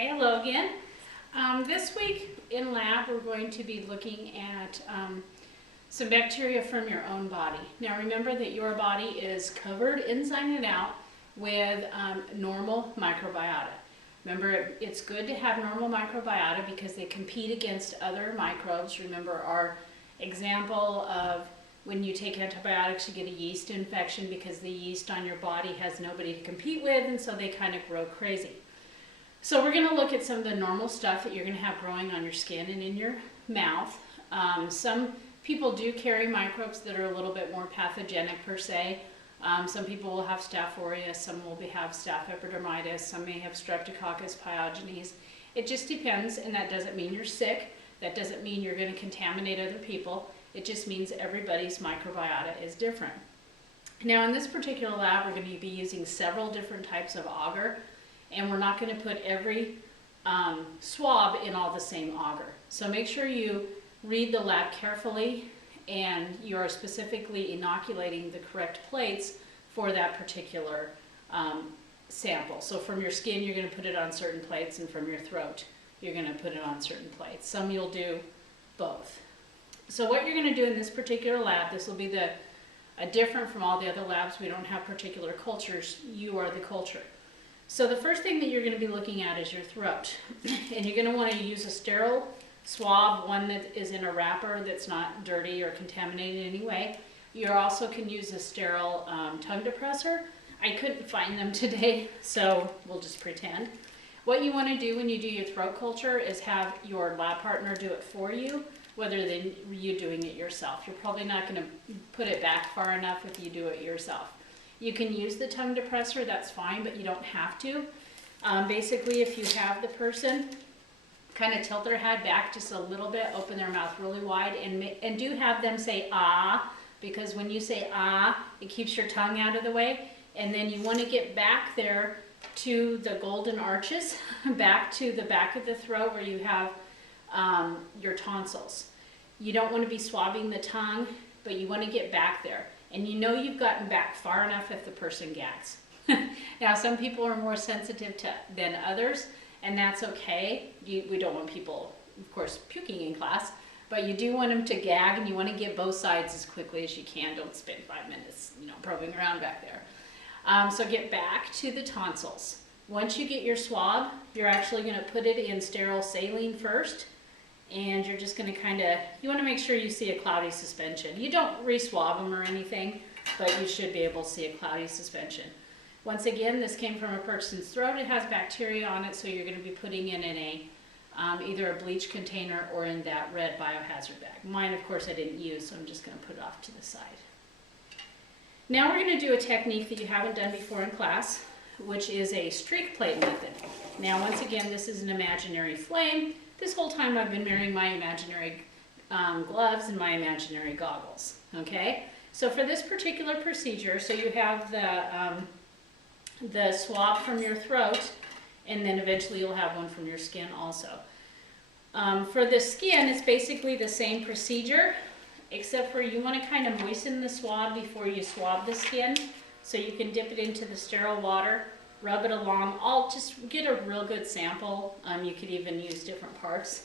Okay, hello again. This week in lab we're going to be looking at some bacteria from your own body. Now remember that your body is covered inside and out with normal microbiota. Remember, it's good to have normal microbiota because they compete against other microbes. Remember our example of when you take antibiotics you get a yeast infection because the yeast on your body has nobody to compete with, and so they kind of grow crazy. So we're going to look at some of the normal stuff that you're going to have growing on your skin and in your mouth. Some people do carry microbes that are a little bit more pathogenic per se. Some people will have Staph aureus, some will have Staph epidermidis, some may have Streptococcus pyogenes. It just depends, and that doesn't mean you're sick. That doesn't mean you're going to contaminate other people. It just means everybody's microbiota is different. Now in this particular lab we're going to be using several different types of agar, and we're not going to put every swab in all the same agar. So make sure you read the lab carefully and you're specifically inoculating the correct plates for that particular sample. So from your skin you're going to put it on certain plates, and from your throat you're going to put it on certain plates. Some you'll do both. So what you're going to do in this particular lab, this will be different from all the other labs. We don't have particular cultures. You are the culture. So the first thing that you're going to be looking at is your throat. And you're going to want to use a sterile swab, one that is in a wrapper that's not dirty or contaminated in any way. You also can use a sterile tongue depressor. I couldn't find them today, so we'll just pretend. What you want to do when you do your throat culture is have your lab partner do it for you, rather than you doing it yourself. You're probably not going to put it back far enough if you do it yourself. You can use the tongue depressor, that's fine, but you don't have to. Basically, if you have the person kind of tilt their head back just a little bit, open their mouth really wide, and do have them say ah, because when you say ah, it keeps your tongue out of the way. And then you want to get back there to the golden arches, back to the back of the throat where you have your tonsils. You don't want to be swabbing the tongue, but you want to get back there. And you know you've gotten back far enough if the person gags. Now some people are more sensitive than others, and that's okay. We don't want people, of course, puking in class, but you do want them to gag, and you want to get both sides as quickly as you can. Don't spend 5 minutes, probing around back there. So get back to the tonsils. Once you get your swab, you're actually going to put it in sterile saline first, and you're just going to you want to make sure you see a cloudy suspension. You don't re-swab them or anything, but you should be able to see a cloudy suspension. Once again, this came from a person's throat. It has bacteria on it, so you're going to be putting it in either a bleach container or in that red biohazard bag. Mine, of course, I didn't use, so I'm just going to put it off to the side. Now we're going to do a technique that you haven't done before in class, which is a streak plate method. Now once again, this is an imaginary flame. This whole time I've been wearing my imaginary gloves and my imaginary goggles. Okay, so for this particular procedure, so you have the swab from your throat, and then eventually you'll have one from your skin also. For the skin, it's basically the same procedure, except for you want to kind of moisten the swab before you swab the skin. So you can dip it into the sterile water, rub it along. I'll just get a real good sample. You could even use different parts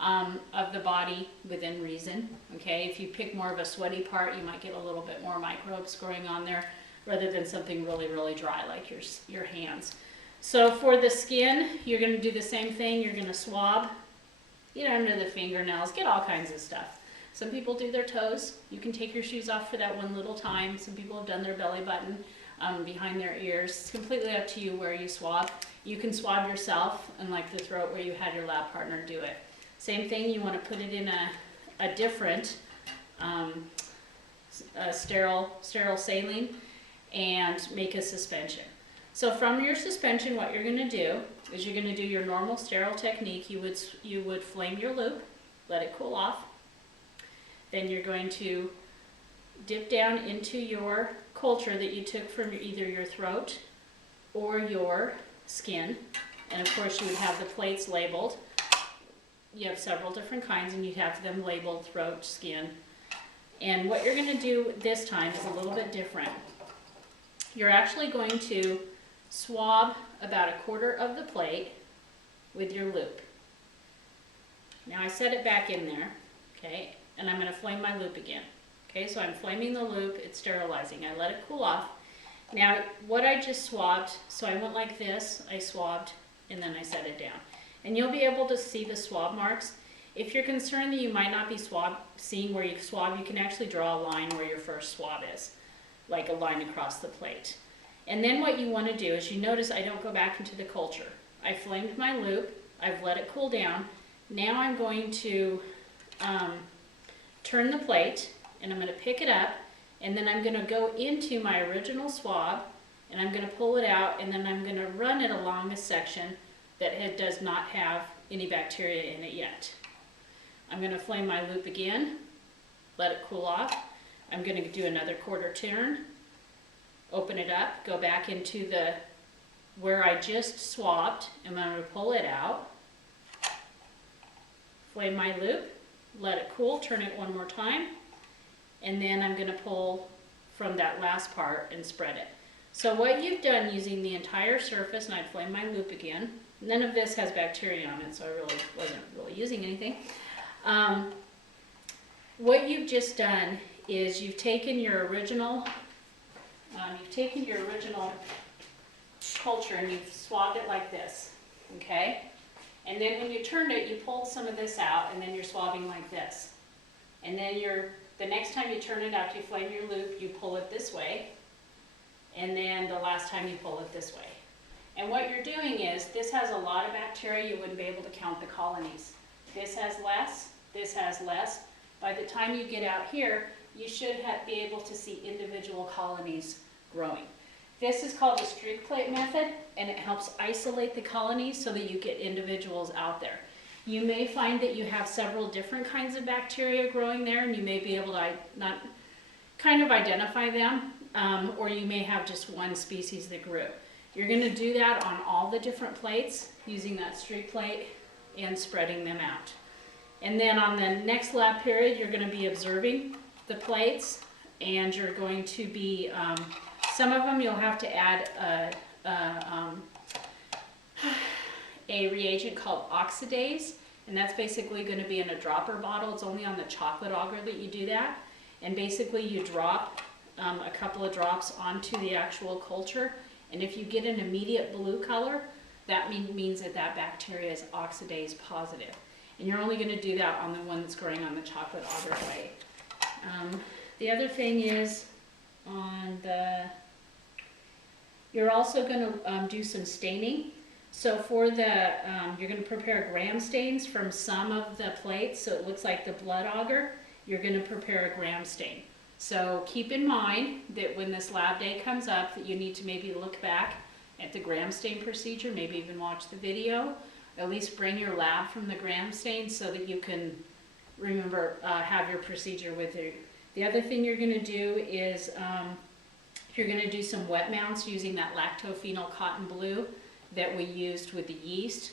of the body within reason. Okay, if you pick more of a sweaty part, you might get a little bit more microbes growing on there, rather than something really, really dry like your hands. So for the skin, you're going to do the same thing. You're going to swab, under the fingernails, get all kinds of stuff. Some people do their toes. You can take your shoes off for that one little time. Some people have done their belly button, behind their ears. It's completely up to you where you swab. You can swab yourself, unlike the throat where you had your lab partner do it. Same thing, you want to put it in a different sterile saline and make a suspension. So from your suspension, what you're going to do is you're going to do your normal sterile technique. You would flame your loop, let it cool off. Then you're going to dip down into your culture that you took from either your throat or your skin. And of course you would have the plates labeled. You have several different kinds, and you have them labeled throat, skin. And what you're going to do this time is a little bit different. You're actually going to swab about 1/4 of the plate with your loop. Now I set it back in there, okay, and I'm going to flame my loop again. Okay, so I'm flaming the loop, it's sterilizing. I let it cool off. Now what I just swabbed, so I went like this, I swabbed, and then I set it down. And you'll be able to see the swab marks. If you're concerned that you might not be seeing where you swab, you can actually draw a line where your first swab is, like a line across the plate. And then what you want to do is, you notice I don't go back into the culture. I flamed my loop, I've let it cool down. Now I'm going to turn the plate, and I'm going to pick it up, and then I'm going to go into my original swab, and I'm going to pull it out, and then I'm going to run it along a section that does not have any bacteria in it yet. I'm going to flame my loop again, let it cool off. I'm going to do another quarter turn, open it up, go back into where I just swabbed, and I'm going to pull it out, flame my loop, let it cool, turn it one more time, and then I'm going to pull from that last part and spread it. So what you've done using the entire surface, and I flame my loop again, none of this has bacteria on it, so I really wasn't using anything. What you've just done is you've taken your original culture and you've swabbed it like this, okay? And then when you turned it, you pulled some of this out, and then you're swabbing like this. And then the next time you turn it out, you flame your loop, you pull it this way, and then the last time you pull it this way. And what you're doing is, this has a lot of bacteria, you wouldn't be able to count the colonies. This has less, this has less. By the time you get out here, you should be able to see individual colonies growing. This is called the streak plate method, and it helps isolate the colonies so that you get individuals out there. You may find that you have several different kinds of bacteria growing there, and you may be able to not kind of identify them, or you may have just one species that grew. You're going to do that on all the different plates using that streak plate and spreading them out. And then on the next lab period, you're going to be observing the plates, and you're going to be, some of them you'll have to add a reagent called oxidase, and that's basically going to be in a dropper bottle. It's only on the chocolate agar that you do that, and basically you drop a couple of drops onto the actual culture, and if you get an immediate blue color, that means that that bacteria is oxidase positive. And you're only going to do that on the one that's growing on the chocolate agar plate. The other thing is, you're also going to do some staining. So for you're going to prepare gram stains from some of the plates, so it looks like the blood agar. You're going to prepare a gram stain. So keep in mind that when this lab day comes up, that you need to maybe look back at the gram stain procedure, maybe even watch the video. At least bring your lab from the gram stain so that you can remember, have your procedure with you. The other thing you're going to do is you're going to do some wet mounts using that lactophenol cotton blue that we used with the yeast.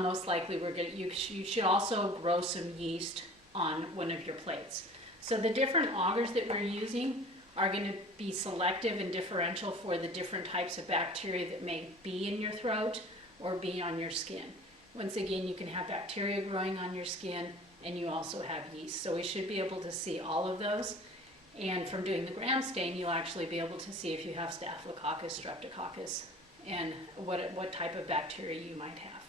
Most likely you should also grow some yeast on one of your plates. So the different augers that we're using are going to be selective and differential for the different types of bacteria that may be in your throat or be on your skin. Once again, you can have bacteria growing on your skin, and you also have yeast. So we should be able to see all of those. And from doing the gram stain, you'll actually be able to see if you have Staphylococcus, Streptococcus, and what type of bacteria you might have.